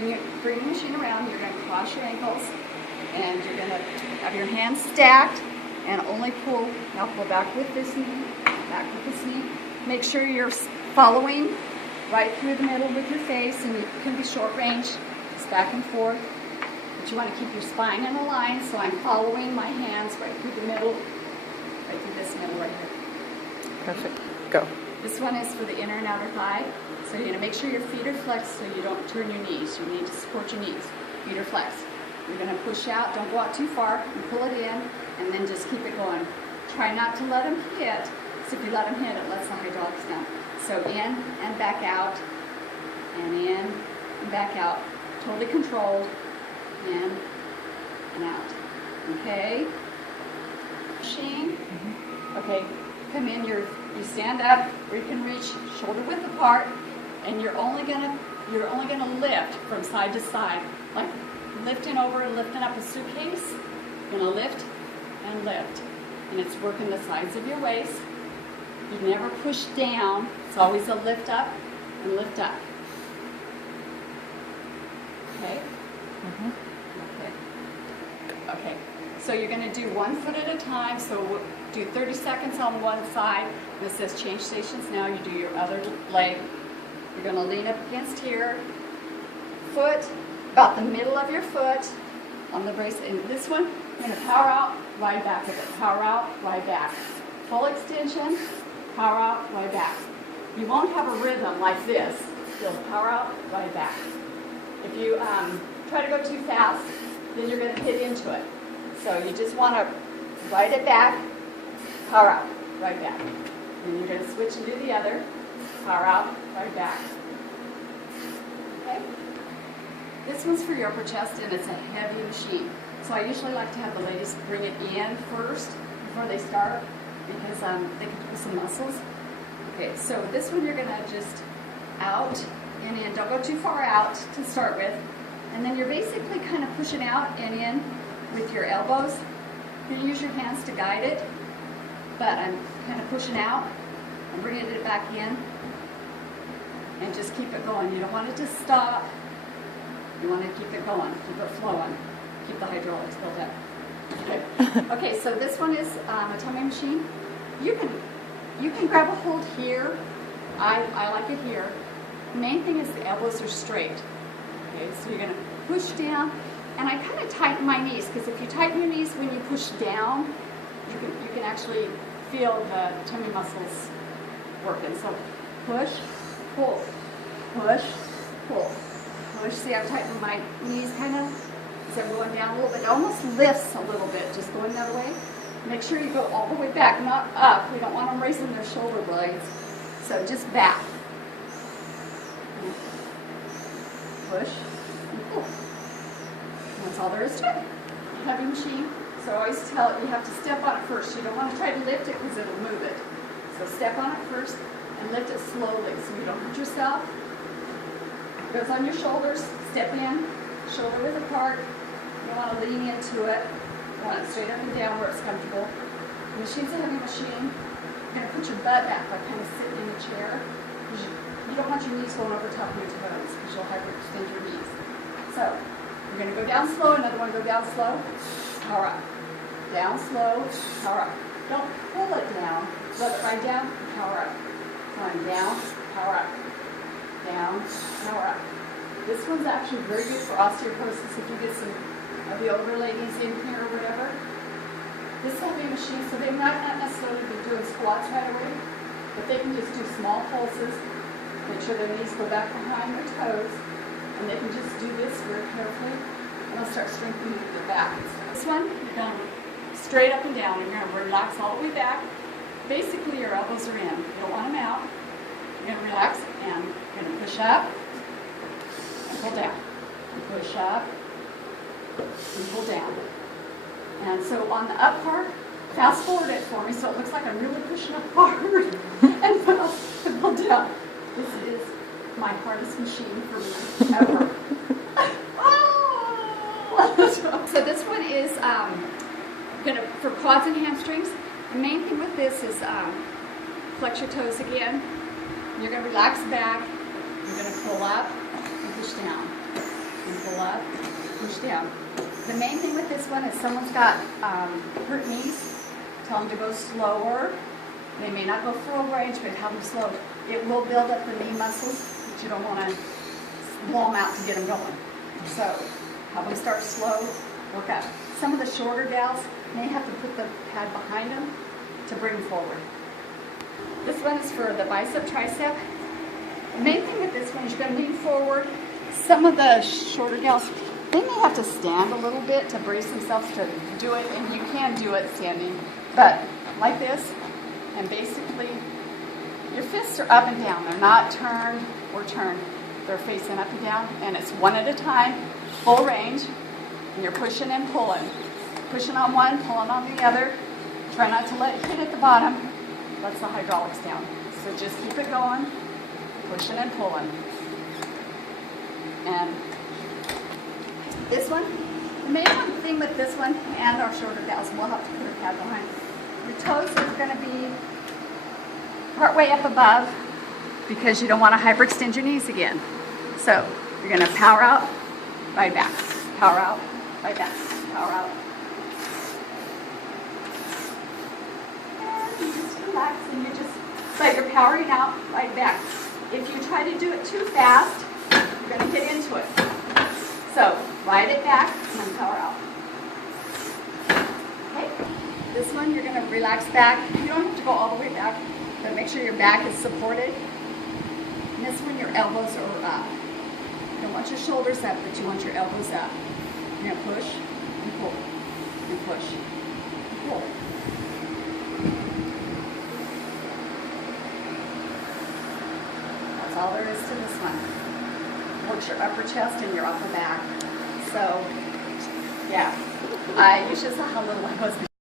bring the machine around. You're going to cross your ankles, and you're going to have your hands stacked, and only pull. Now pull back with this knee, back with this knee. Make sure you're following right through the middle with your face, and you can be short range, just back and forth. But you want to keep your spine in a line, so I'm following my hands right through the middle, right through this middle right here. Perfect. Go. This one is for the inner and outer thigh. So you're going to make sure your feet are flexed so you don't turn your knees. You need to support your knees. Feet are flexed. You're going to push out. Don't go out too far. You pull it in, and then just keep it going. Try not to let them hit. So if you let them hit, it lets the hydraulics down. So in and back out, and in and back out. Totally controlled. In and out. Okay? Machine. Okay. Come in. You stand up where you can reach shoulder width apart, and you're only gonna lift from side to side, like lifting over and lifting up a suitcase. You're gonna lift and lift, and it's working the sides of your waist. You never push down. It's always a lift up and lift up. Okay. Okay. So you're going to do 1 foot at a time. So we'll do 30 seconds on one side. This says change stations now. You do your other leg. You're going to lean up against here. Foot, about the middle of your foot on the brace. And this one, you're going to power out, ride back with it. Power out, ride back. Full extension, power out, ride back. You won't have a rhythm like this. You'll power out, ride back. If you try to go too fast, then you're going to hit into it. So you just want to ride it back, power out, ride back. Then you're going to switch and do the other, power out, ride back. Okay? This one's for your upper chest, and it's a heavy machine. So I usually like to have the ladies bring it in first before they start, because they can pull some muscles. Okay, so this one you're going to just out and in. Don't go too far out to start with. And then you're basically kind of pushing out and in with your elbows. You can use your hands to guide it, but I'm kind of pushing out and bringing it back in, and just keep it going. You don't want it to stop. You want to keep it going, keep it flowing, keep the hydraulics built up. Okay. Okay, so this one is a tummy machine. You can grab a hold here. I like it here. The main thing is the elbows are straight. Okay, so you're going to push down, and I kind of tighten my knees, because if you tighten your knees when you push down, you can actually feel the tummy muscles working. So push, pull, push, pull, push. See, I'm tightening my knees kind of, as I'm going down a little bit. It almost lifts a little bit, just going the other way. Make sure you go all the way back, not up. We don't want them raising their shoulder blades. So just back. Push and pull. That's all there is to it. Heavy machine. So I always tell it you have to step on it first. You don't want to try to lift it because it'll move it. So step on it first and lift it slowly so you don't hurt yourself. It goes on your shoulders. Step in, shoulder width apart. You don't want to lean into it. You want it straight up and down where it's comfortable. The machine's a heavy machine. You're going to put your butt back by kind of sitting in the chair. You don't want your knees going over top of your toes because you'll hyperextend your knees. So you're going to go down slow. Another one, go down slow. Power up. Down slow. Power up. Don't pull it down. Let it ride down. Power up. Come on, down. Power up. Down. Power up. This one's actually very good for osteoporosis if you get some of the older ladies in here or whatever. This heavy machine, so they might not necessarily be doing squats right away, but they can just do small pulses. Make sure their knees go back behind their toes, and they can just do this very carefully, and they'll start strengthening their back and stuff. This one, you're going straight up and down, and you're going to relax all the way back. Basically, your elbows are in. You don't want them out. You're going to relax, and you're going to push up, and pull down. And push up, and pull down. And so on the up part, fast forward it for me so it looks like I'm really pushing up hard, and pull down. This is my hardest machine for me ever. Oh! So this one is for quads and hamstrings. The main thing with this is flex your toes again. You're going to relax back. You're going to pull up and push down. down. The main thing with this one is someone's got hurt knees. Tell them to go slower. They may not go full range, but have them slow. It will build up the knee muscles, but you don't want to blow them out to get them going. So have them start slow, work up. Some of the shorter gals may have to put the pad behind them to bring forward. This one is for the bicep, tricep. The main thing with this one is you're going to lean forward. Some of the shorter gals, they may have to stand a little bit to brace themselves to do it, and you can do it standing, but like this, and basically your fists are up and down. They're not turned or turned. They're facing up and down, and it's one at a time, full range, and you're pushing and pulling. Pushing on one, pulling on the other. Try not to let it hit at the bottom. Lets the hydraulics down. So just keep it going, pushing and pulling. And this one, the main thing with this one and our shorter gals, we'll have to put a pad behind. Your toes are going to be part way up above because you don't want to hyperextend your knees again. So you're going to power out, right back, power out, right back, power out. And you just relax and you just, so you're powering out, right back. If you try to do it too fast, you're going to get into it. So ride it back and then power out. Okay. This one you're going to relax back. You don't have to go all the way back, but make sure your back is supported. And this one your elbows are up. You don't want your shoulders up, but you want your elbows up. You're going to push and pull and push and pull. That's all there is to this one. Works your upper chest and your upper back. So, yeah, you should saw how little I was.